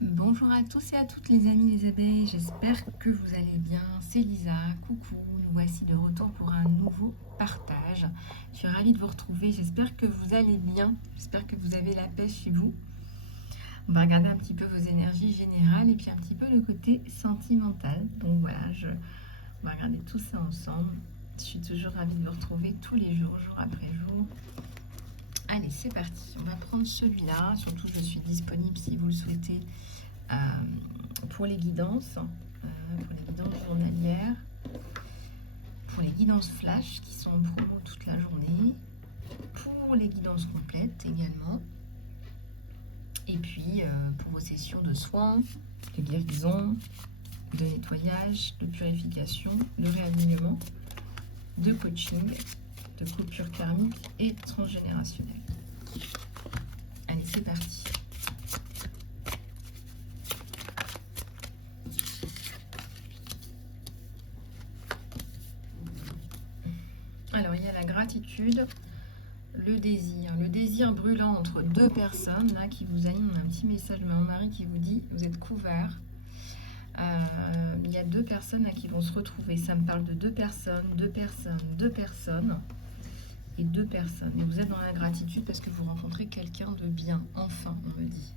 Bonjour à tous et à toutes les amis des abeilles, j'espère que vous allez bien. C'est Lisa, coucou, nous voici de retour pour un nouveau partage. Je suis ravie de vous retrouver, j'espère que vous allez bien, j'espère que vous avez la paix chez vous. On va regarder un petit peu vos énergies générales et puis un petit peu le côté sentimental. Donc voilà, on va regarder tout ça ensemble. Je suis toujours ravie de vous retrouver tous les jours, jour après jour. Allez, c'est parti. On va prendre celui-là. Surtout, je suis disponible si vous le souhaitez pour les guidances journalières, pour les guidances flash qui sont en promo toute la journée, pour les guidances complètes également, et puis pour vos sessions de soins, de guérison, de nettoyage, de purification, de réalignement, de coaching, de coupure karmique et transgénérationnelle. Allez, c'est parti. Alors, il y a la gratitude, le désir brûlant entre deux personnes, là, qui vous anime. On a un petit message de mon mari qui vous dit, vous êtes couverts. Il y a deux personnes là, qui vont se retrouver. Ça me parle de deux personnes et deux personnes. Et vous êtes dans la gratitude parce que vous rencontrez quelqu'un de bien, enfin, on me dit.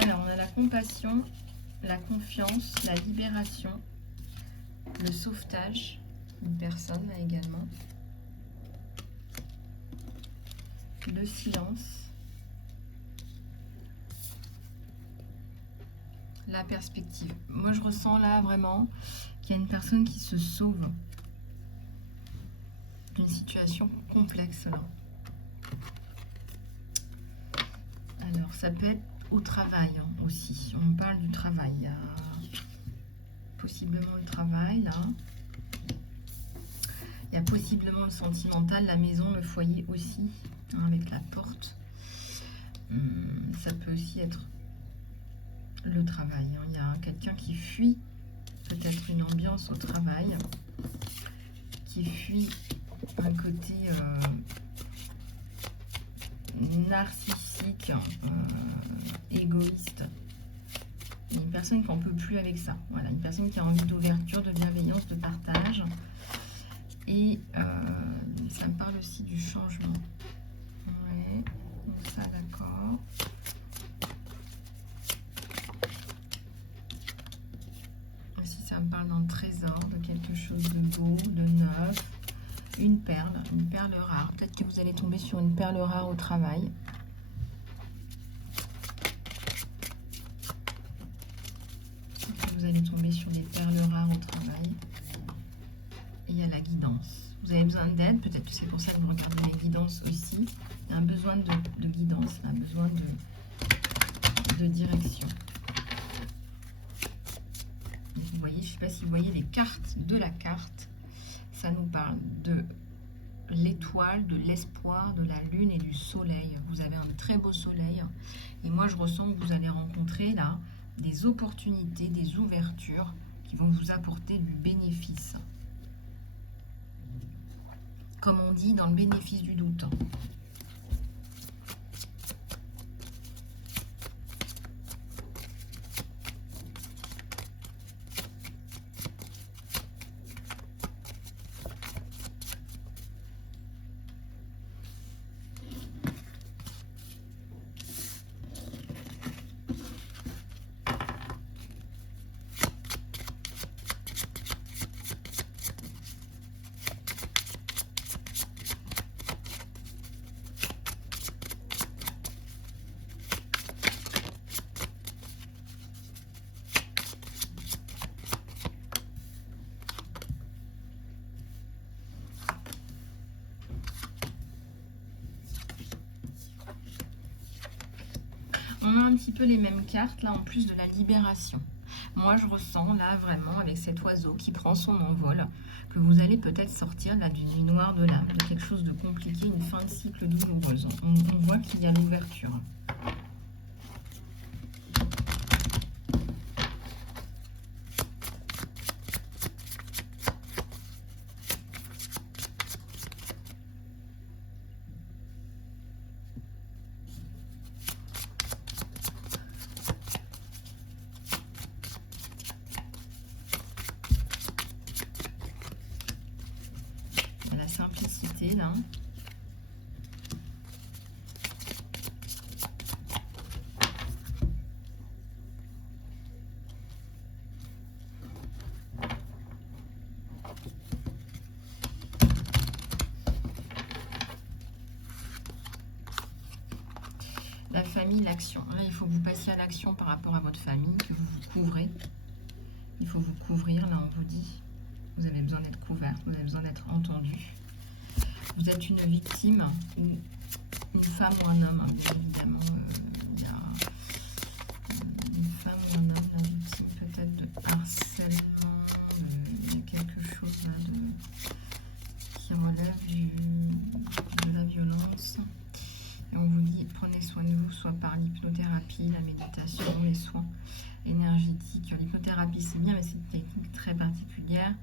Alors, on a la compassion, la confiance, la libération, le sauvetage, une personne là également, le silence, la perspective. Moi, je ressens là vraiment qu'il y a une personne qui se sauve d'une situation complexe là. Alors, ça peut être au travail aussi. On parle du travail. Il y a possiblement le travail là. Il y a possiblement le sentimental, la maison, le foyer aussi, avec la porte. Ça peut aussi être le travail. Il y a quelqu'un qui fuit peut-être une ambiance au travail, qui fuit un côté narcissique, égoïste. Une personne qui n'en peut plus avec ça. Voilà, une personne qui a envie d'ouverture, de bienveillance, de partage. Et ça me parle aussi du changement. Ouais, donc ça, d'accord. Aussi, ça me parle d'un trésor, de quelque chose de beau, de neuf. Une perle rare. Peut-être que vous allez tomber sur une perle rare au travail. Vous allez tomber sur des perles rares au travail. Et il y a la guidance. Vous avez besoin d'aide, peut-être que c'est pour ça que vous regardez les guidances aussi. Il y a un besoin de guidance, un besoin de direction. Vous voyez, je ne sais pas si vous voyez les cartes de la carte. Ça nous parle de l'étoile, de l'espoir, de la lune et du soleil. Vous avez un très beau soleil. Et moi, je ressens que vous allez rencontrer là des opportunités, des ouvertures qui vont vous apporter du bénéfice. Comme on dit, dans le bénéfice du doute. un petit peu les mêmes cartes, là, en plus de la libération. Moi, je ressens, là, vraiment, avec cet oiseau qui prend son envol, que vous allez peut-être sortir, là, d'une nuit noire de l'âme, de quelque chose de compliqué, une fin de cycle douloureuse. On voit qu'il y a l'ouverture. Simplicité là. La famille, l'action. Là, il faut que vous passiez à l'action par rapport à votre famille, que vous vous couvrez. Il faut vous couvrir, là on vous dit. Vous avez besoin d'être couverte, vous avez besoin d'être entendu. Vous êtes une victime, une femme ou un homme, hein, bien évidemment. Il y a une femme ou un homme, la victime peut-être de harcèlement. Il y a quelque chose là qui relève de la violence. Et on vous dit, prenez soin de vous, soit par l'hypnothérapie, la méditation, les soins énergétiques. L'hypnothérapie, c'est bien, mais c'est une technique très particulière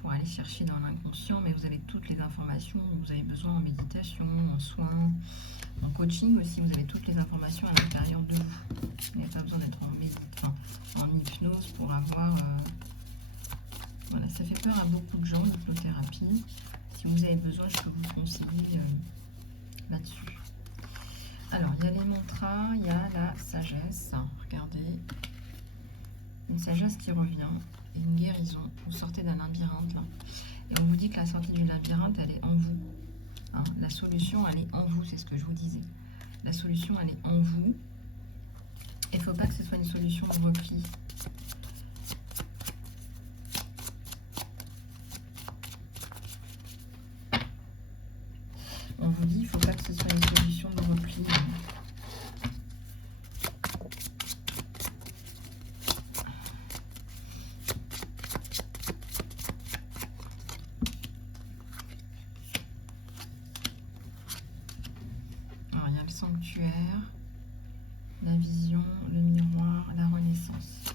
pour aller chercher dans l'inconscient, mais vous avez toutes les informations dont vous avez besoin en méditation, en soins, en coaching aussi. Vous avez toutes les informations à l'intérieur de vous. Vous n'avez pas besoin d'être en hypnose pour avoir... Voilà, ça fait peur à beaucoup de gens, l'hypnothérapie. Si vous avez besoin, je peux vous conseiller là-dessus. Alors, il y a les mantras, il y a la sagesse. Regardez, une sagesse qui revient. Une guérison, vous sortez d'un labyrinthe là. Et on vous dit que la sortie du labyrinthe, elle est en vous. Hein, la solution, elle est en vous, c'est ce que je vous disais. La solution, elle est en vous. Il ne faut pas que ce soit une solution de repli. On vous dit, il ne faut pas que ce soit une solution de repli. Sanctuaire, la vision, le miroir, la renaissance.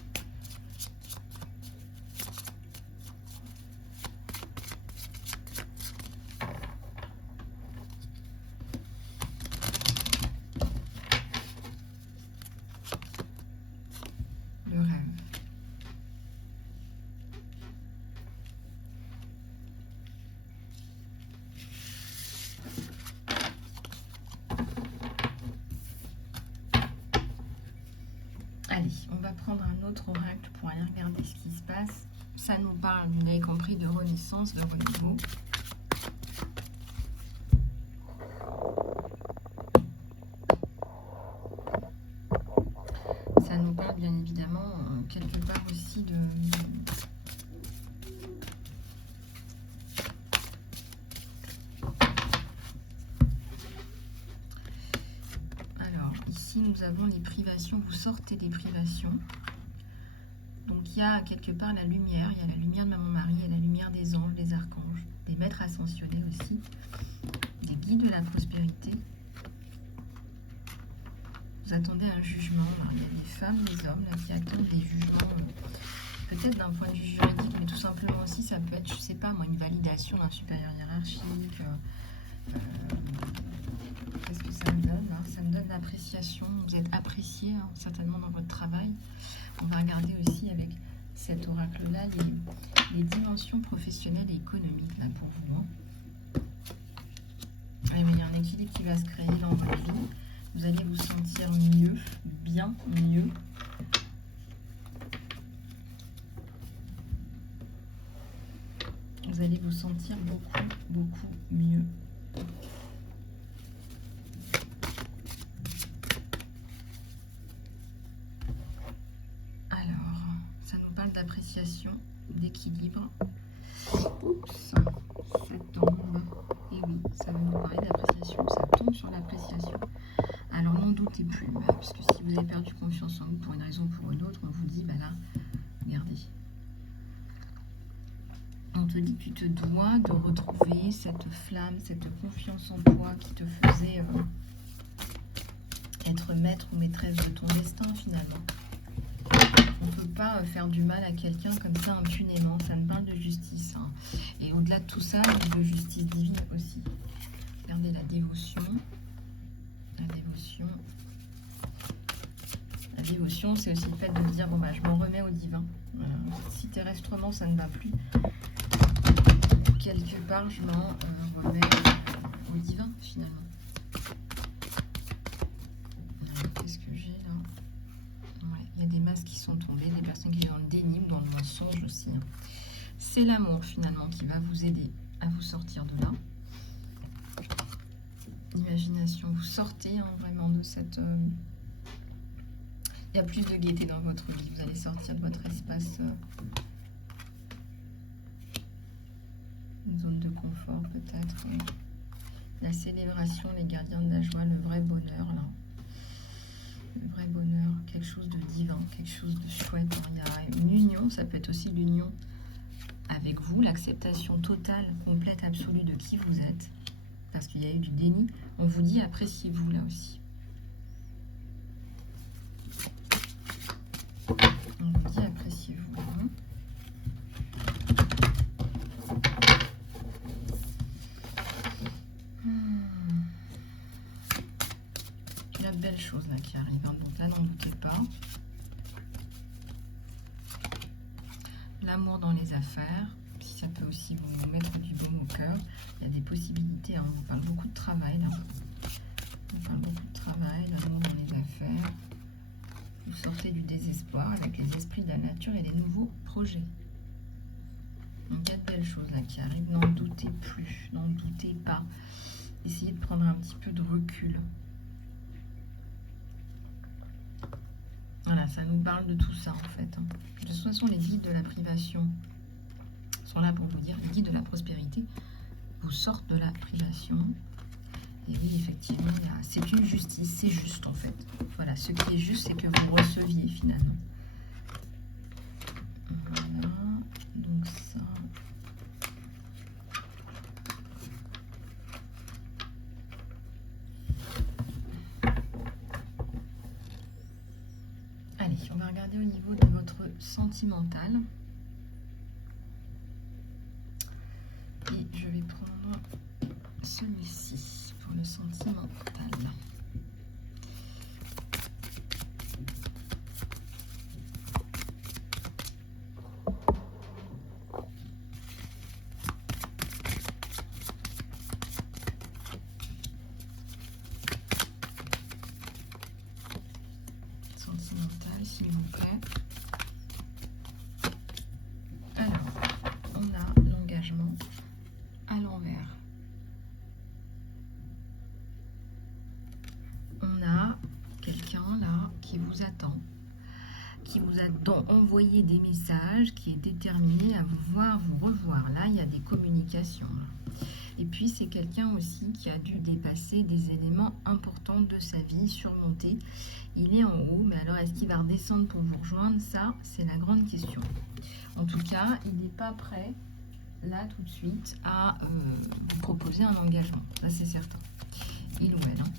Le rêve. Allez, on va prendre un autre oracle pour aller regarder ce qui se passe. Ça nous parle, vous l'avez compris, de renaissance, de renouveau. Ça nous parle bien évidemment quelque part aussi de... Ici, nous avons les privations. Vous sortez des privations. Donc, il y a quelque part la lumière. Il y a la lumière de Maman-Marie, il y a la lumière des anges, des archanges, des maîtres ascensionnés aussi, des guides de la prospérité. Vous attendez un jugement. Là. Il y a des femmes, des hommes là, qui attendent des jugements. Peut-être d'un point de vue juridique, mais tout simplement aussi, ça peut être, je ne sais pas, moi, une validation d'un supérieur hiérarchique. Qu'est-ce que ça me donne là? Ça me donne l'appréciation. Vous êtes apprécié hein, certainement dans votre travail. On va regarder aussi avec cet oracle-là les dimensions professionnelles et économiques là, pour vous. Hein. Et il y a un équilibre qui va se créer dans votre vie. Vous allez vous sentir mieux, bien mieux. Vous allez vous sentir beaucoup, beaucoup mieux. D'appréciation, d'équilibre. Oups, ça tombe. Et oui, ça va nous parler d'appréciation. Ça tombe sur l'appréciation. Alors n'en doutez plus, parce que si vous avez perdu confiance en vous pour une raison ou pour une autre, on vous dit, bah là, regardez. On te dit que tu te dois de retrouver cette flamme, cette confiance en toi qui te faisait être maître ou maîtresse de ton destin finalement. On ne peut pas faire du mal à quelqu'un comme ça impunément, ça me parle de justice. Hein. Et au-delà de tout ça, de justice divine aussi. Regardez la dévotion. La dévotion. La dévotion, c'est aussi le fait de se dire, bon bah je m'en remets au divin. Si terrestrement ça ne va plus, quelque part je m'en remets au divin finalement. Qu'est-ce que j'ai là? Ouais, il y a des masques qui sont tombés, des personnes qui sont dans le déni ou dans le mensonge aussi. Hein. C'est l'amour finalement qui va vous aider à vous sortir de là. Imagination, vous sortez hein, vraiment de cette... Il y a plus de gaieté dans votre vie, vous allez sortir de votre espace, une zone de confort peut-être. La célébration, les gardiens de la joie, le vrai bonheur là. Le vrai bonheur, quelque chose de divin, quelque chose de chouette. Il y a une union, ça peut être aussi l'union avec vous, l'acceptation totale, complète, absolue de qui vous êtes. Parce qu'il y a eu du déni, on vous dit appréciez-vous là aussi. On vous dit appréciez-vous. Hein. Il y a de belles choses là qui arrivent, hein. Donc là n'en doutez pas. L'amour dans les affaires, si ça peut aussi vous mettre du baume au cœur. Il y a des possibilités, hein. On parle beaucoup de travail là. On parle beaucoup de travail, l'amour dans les affaires. Vous sortez du désespoir avec les esprits de la nature et les nouveaux projets. Donc il y a de belles choses là qui arrivent, n'en doutez plus, n'en doutez pas. Essayez de prendre un petit peu de recul. Voilà, ça nous parle de tout ça en fait. De toute façon, les guides de la privation sont là pour vous dire, les guides de la prospérité vous sortent de la privation. Et oui, effectivement, c'est une justice, c'est juste en fait. Voilà, ce qui est juste, c'est que vous receviez finalement. Voilà, donc ça... Allez, on va regarder au niveau de votre sentimental. Et je vais prendre celui-ci pour le sentimental. Sentimental, s'il vous plaît. Alors, on a l'engagement à l'envers. On a quelqu'un là qui vous attend, qui vous a envoyé des messages, qui est déterminé à vous voir, vous revoir. Là, il y a des communications. Et puis, c'est quelqu'un aussi qui a dû dépasser des éléments importants de sa vie, surmonter. Il est en haut, mais alors est-ce qu'il va redescendre pour vous rejoindre? Ça, c'est la grande question. En tout cas, il n'est pas prêt, là, tout de suite, à vous proposer un engagement. Là, c'est certain. Il ou elle, hein.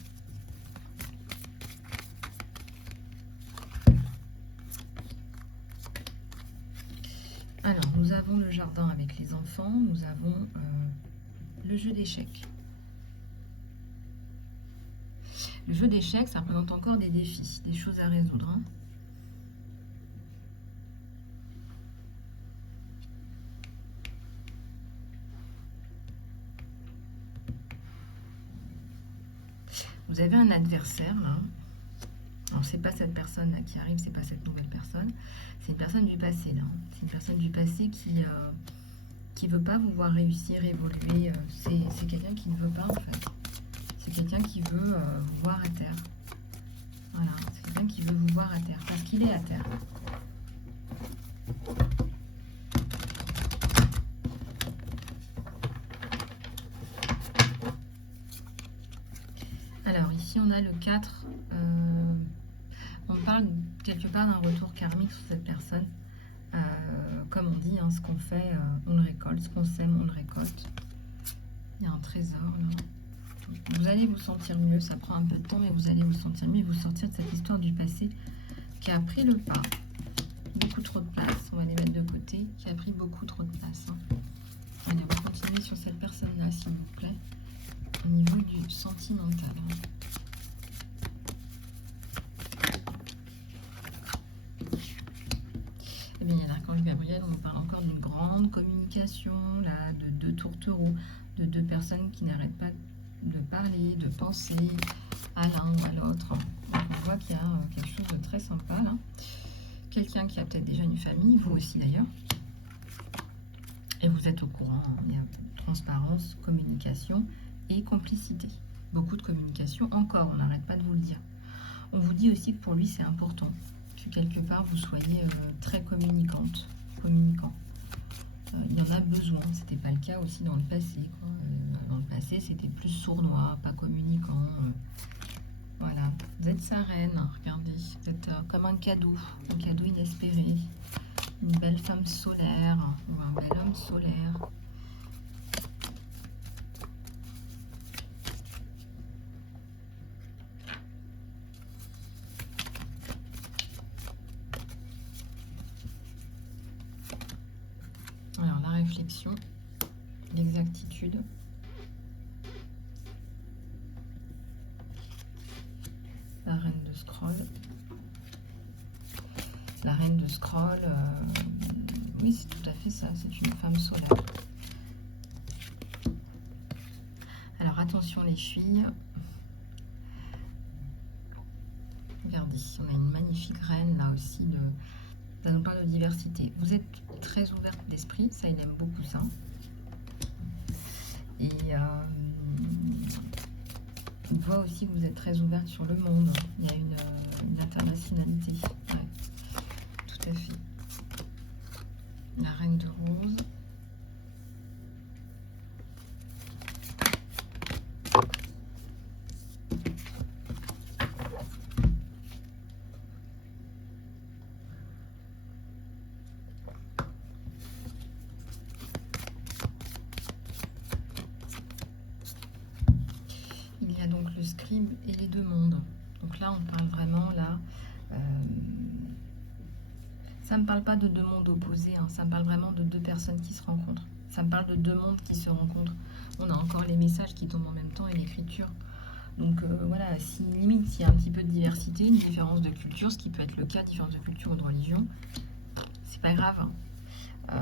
Alors, nous avons le jardin avec les enfants, nous avons le jeu d'échecs. Le jeu d'échecs, ça représente encore des défis, des choses à résoudre. Hein. Vous avez un adversaire, là. Alors, c'est pas cette personne-là qui arrive, c'est pas cette nouvelle personne. C'est une personne du passé, là. C'est une personne du passé qui veut pas vous voir réussir, évoluer. C'est quelqu'un qui ne veut pas, en fait. C'est quelqu'un qui veut vous voir à terre. Voilà, c'est quelqu'un qui veut vous voir à terre, parce qu'il est à terre. Alors, ici, on a a le 4, on parle quelque part d'un retour karmique sur cette personne. Comme on dit, hein, ce qu'on fait, on le récolte. Ce qu'on sème, on le récolte. Il y a un trésor là. Vous allez vous sentir mieux. Ça prend un peu de temps, mais vous allez vous sentir mieux et vous sortir de cette histoire du passé qui a pris le pas. Beaucoup trop de place. On va les mettre de côté. Qui a pris beaucoup trop de place. Hein. Allez, on va continuer sur cette personne-là, s'il vous plaît. Au niveau du sentimental. Hein. Eh bien, il y a l'archange Gabriel, on nous parle encore d'une grande communication, là, de deux tourtereaux, de deux personnes qui n'arrêtent pas de parler, de penser à l'un ou à l'autre. Donc, on voit qu'il y a quelque chose de très sympa, là. Quelqu'un qui a peut-être déjà une famille, vous aussi d'ailleurs. Et vous êtes au courant, hein. Il y a transparence, communication et complicité. Beaucoup de communication, encore, on n'arrête pas de vous le dire. On vous dit aussi que pour lui, c'est important que quelque part, vous soyez très communicant. Il y en a besoin, c'était pas le cas aussi dans le passé. Quoi. Dans le passé, c'était plus sournois, pas communicant. Voilà, vous êtes sa reine, regardez, vous êtes comme un cadeau inespéré. Une belle femme solaire, ou un bel homme solaire. Alors, la réflexion, l'exactitude. La reine de scroll. La reine de scroll, oui, c'est tout à fait ça, c'est une femme solaire. Alors, attention les filles. Regardez, on a une magnifique reine, là aussi, ça nous parle de diversité. Vous êtes très ouverte d'esprit, ça, il aime beaucoup ça. Et il voit aussi que vous êtes très ouverte sur le monde. Il y a une internationalité. Ouais, tout à fait. La reine de rose. Il y a donc le scribe et les deux mondes. Donc là, on parle vraiment, là, ça ne me parle pas de deux mondes opposés, hein, ça me parle vraiment de deux personnes qui se rencontrent. Ça me parle de deux mondes qui se rencontrent. On a encore les messages qui tombent en même temps et l'écriture. Donc voilà, si limite, s'il y a un petit peu de diversité, une différence de culture, ce qui peut être le cas, différence de culture ou de religion, c'est pas grave. Hein.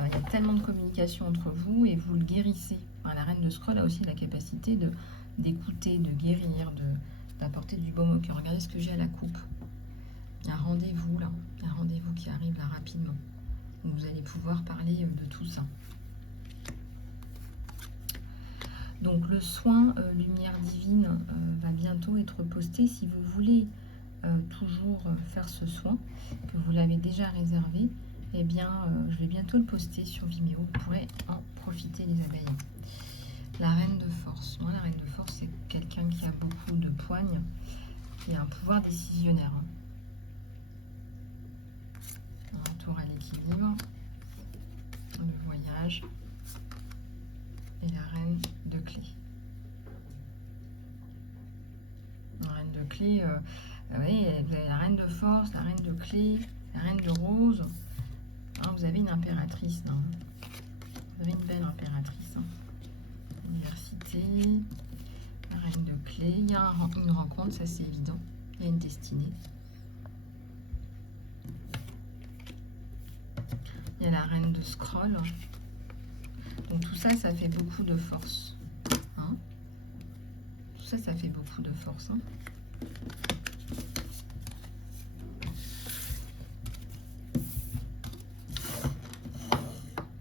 Il y a tellement de communication entre vous et vous le guérissez. Enfin, la reine de scroll a aussi la capacité d'écouter, de guérir, d'apporter du baume au cœur. Regardez ce que j'ai à la coupe. Il y a un rendez-vous là, un rendez-vous qui arrive là rapidement. Donc vous allez pouvoir parler de tout ça. Donc le soin lumière divine va bientôt être posté. Si vous voulez toujours faire ce soin, que vous l'avez déjà réservé, eh bien je vais bientôt le poster sur Vimeo. Vous pourrez en profiter les abeilles. La reine de force. Moi, la reine de force, c'est quelqu'un qui a beaucoup de poigne, qui a un pouvoir décisionnaire. Un retour à l'équilibre, le voyage et la reine de clés. La reine de clés, oui, vous avez la reine de force, la reine de clés, la reine de rose. Hein, vous avez une impératrice. Hein. Vous avez une belle impératrice. Hein. Université, la reine de clés. Il y a une rencontre, ça c'est évident. Il y a une destinée. Il y a la reine de scroll. Donc tout ça, ça fait beaucoup de force. Hein, tout ça, ça fait beaucoup de force. Hein.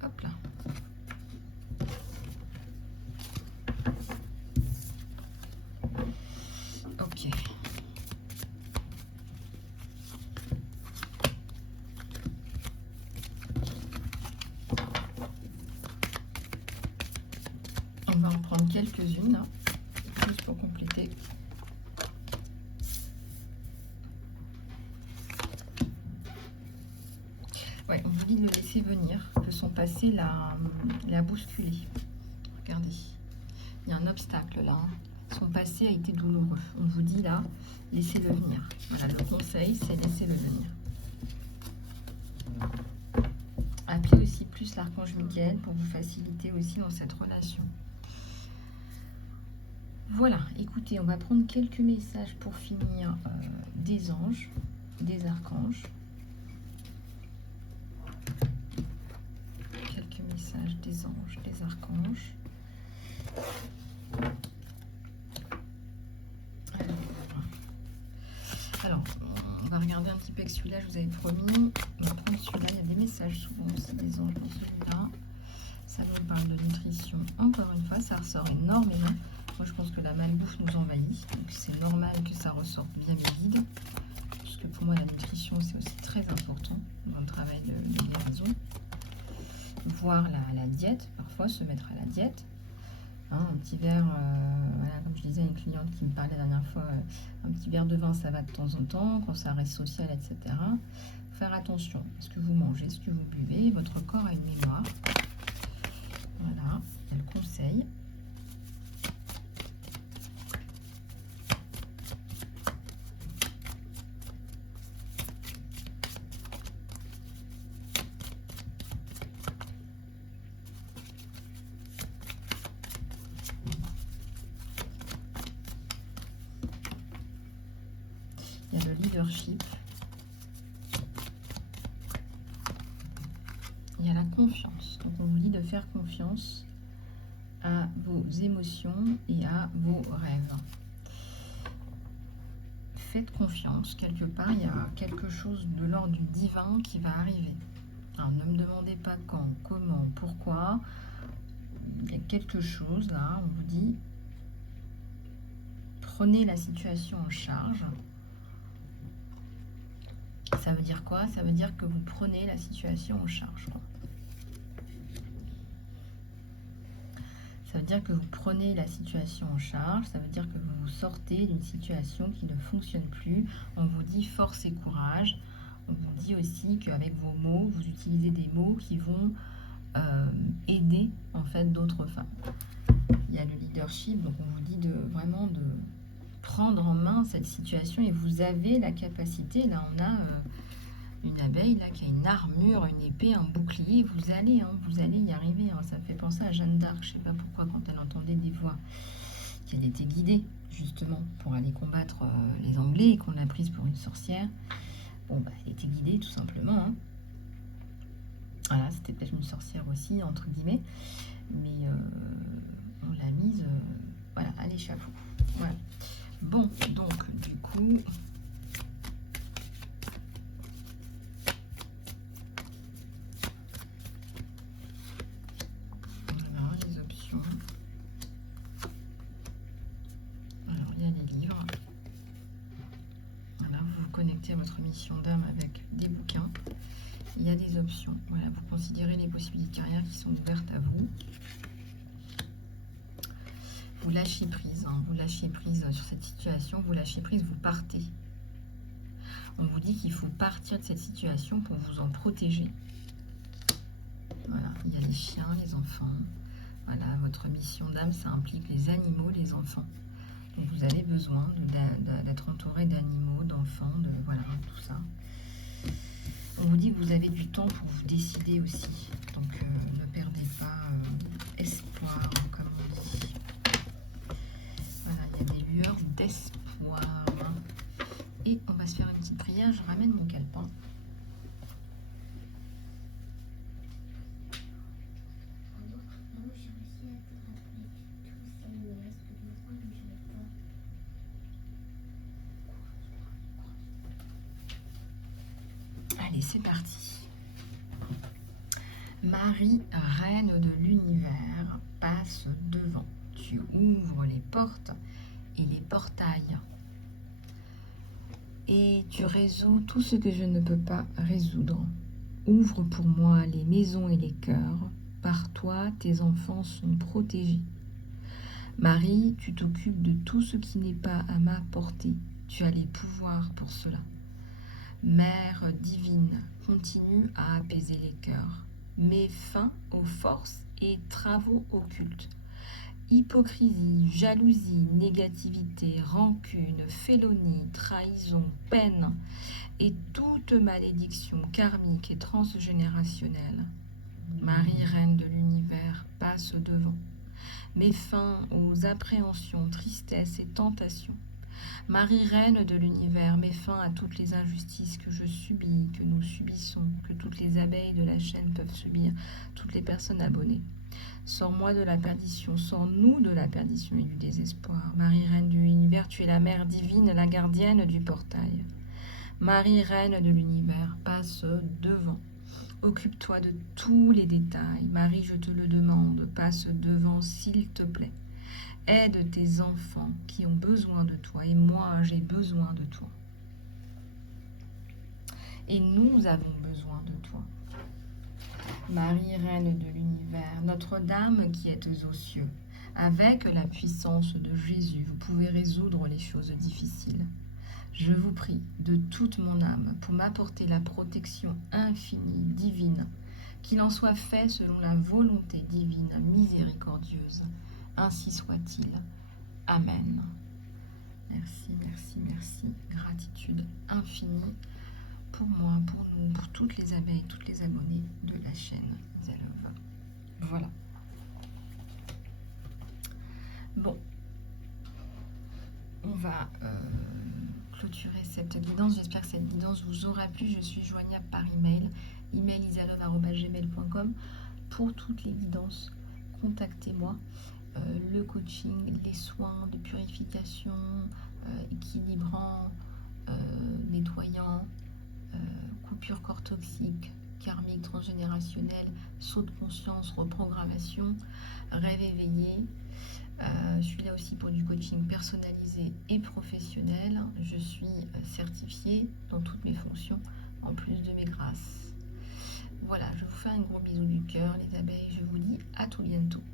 Hop là. Ok. On va en prendre quelques-unes là, juste pour compléter. Ouais, on vous dit de le laisser venir, que son passé l'a bousculé. Regardez, il y a un obstacle là. Hein. Son passé a été douloureux. On vous dit là, laissez-le venir. Voilà, le conseil, c'est laissez-le venir. Appelez aussi plus l'archange Michael pour vous faciliter aussi dans cette relation. Voilà, écoutez, on va prendre quelques messages pour finir des anges, des archanges. Quelques messages des anges, des archanges. Alors, on va regarder un petit peu avec celui-là, je vous avais promis. On va prendre celui-là, il y a des messages souvent aussi des anges dans celui-là. Ça nous parle de nutrition. Encore une fois, ça ressort énormément. Moi, je pense que la malbouffe nous envahit. Donc, c'est normal que ça ressorte bien vide. Parce que pour moi, la nutrition, c'est aussi très important dans le travail de guérison. Voir la diète, parfois se mettre à la diète. Hein, un petit verre, voilà, comme je disais à une cliente qui me parlait la dernière fois, un petit verre de vin, ça va de temps en temps, quand ça reste social, etc. Faire attention à ce que vous mangez, ce que vous buvez. Votre corps a une mémoire. Voilà, elle conseille. Il y a le leadership. Il y a la confiance. Donc on vous dit de faire confiance à vos émotions et à vos rêves. Faites confiance. Quelque part, il y a quelque chose de l'ordre du divin qui va arriver. Alors ne me demandez pas quand, comment, pourquoi. Il y a quelque chose là, on vous dit prenez la situation en charge. Ça veut dire quoi? Ça veut dire que vous prenez la situation en charge. Ça veut dire que vous prenez la situation en charge. Ça veut dire que vous sortez d'une situation qui ne fonctionne plus. On vous dit force et courage. On vous dit aussi qu'avec vos mots, vous utilisez des mots qui vont aider en fait d'autres femmes. Il y a le leadership, donc on vous dit vraiment de prendre en main cette situation et vous avez la capacité. Là, on a une abeille là qui a une armure, une épée, un bouclier. Vous allez y arriver. Hein. Ça me fait penser à Jeanne d'Arc. Je ne sais pas pourquoi quand elle entendait des voix qu'elle était guidée justement pour aller combattre les Anglais et qu'on l'a prise pour une sorcière. Bon, bah, elle était guidée tout simplement. Hein. Voilà, c'était peut-être une sorcière aussi entre guillemets, mais on l'a mise voilà, à l'échafaud. Voilà. Bon, donc du coup. Votre mission d'âme avec des bouquins, il y a des options. Voilà, vous considérez les possibilités de carrière qui sont ouvertes à vous. Vous lâchez prise, hein, vous lâchez prise sur cette situation, vous lâchez prise, vous partez. On vous dit qu'il faut partir de cette situation pour vous en protéger. Voilà, il y a les chiens, les enfants. Voilà, votre mission d'âme, ça implique les animaux, les enfants. Donc vous avez besoin d'être entouré d'animaux, d'enfants, de voilà, tout ça. On vous dit que vous avez du temps pour vous décider aussi. Donc ne perdez pas espoir, comme on dit. Voilà, il y a des lueurs d'espoir. Et on va se faire une petite prière. Je ramène mon calepin. Allez, c'est parti. Marie, reine de l'univers, passe devant. Tu ouvres les portes et les portails. Et tu résous tout ce que je ne peux pas résoudre. Ouvre pour moi les maisons et les cœurs. Par toi, tes enfants sont protégés. Marie, tu t'occupes de tout ce qui n'est pas à ma portée. Tu as les pouvoirs pour cela. Mère divine, continue à apaiser les cœurs. Mets fin aux forces et travaux occultes. Hypocrisie, jalousie, négativité, rancune, félonie, trahison, peine et toute malédiction karmique et transgénérationnelle. Marie, Reine de l'univers, passe devant. Mets fin aux appréhensions, tristesses et tentations. Marie, Reine de l'univers, mets fin à toutes les injustices que je subis, que nous subissons, que toutes les abeilles de la chaîne peuvent subir, toutes les personnes abonnées. Sors-moi de la perdition, sors-nous de la perdition et du désespoir. Marie, Reine de l'univers, tu es la mère divine, la gardienne du portail. Marie, Reine de l'univers, passe devant. Occupe-toi de tous les détails. Marie, je te le demande, passe devant s'il te plaît. Aide tes enfants qui ont besoin de toi et moi, j'ai besoin de toi. Et nous avons besoin de toi. Marie, Reine de l'univers, Notre-Dame qui êtes aux cieux, avec la puissance de Jésus, vous pouvez résoudre les choses difficiles. Je vous prie de toute mon âme pour m'apporter la protection infinie, divine, qu'il en soit fait selon la volonté divine, miséricordieuse. Ainsi soit-il. Amen. Merci, merci, merci. Gratitude infinie pour moi, pour nous, pour toutes les abeilles, toutes les abonnées de la chaîne Zelov. Voilà. Bon. On va clôturer cette guidance. J'espère que cette guidance vous aura plu. Je suis joignable par email, isalove@gmail.com. Pour toutes les guidances, contactez-moi. Le coaching, les soins de purification, équilibrant, nettoyant, coupure corps toxique, karmique, transgénérationnelle, saut de conscience, reprogrammation, rêve éveillé. Je suis là aussi pour du coaching personnalisé et professionnel. Je suis certifiée dans toutes mes fonctions, en plus de mes grâces. Voilà, je vous fais un gros bisou du cœur, les abeilles. Je vous dis à tout bientôt.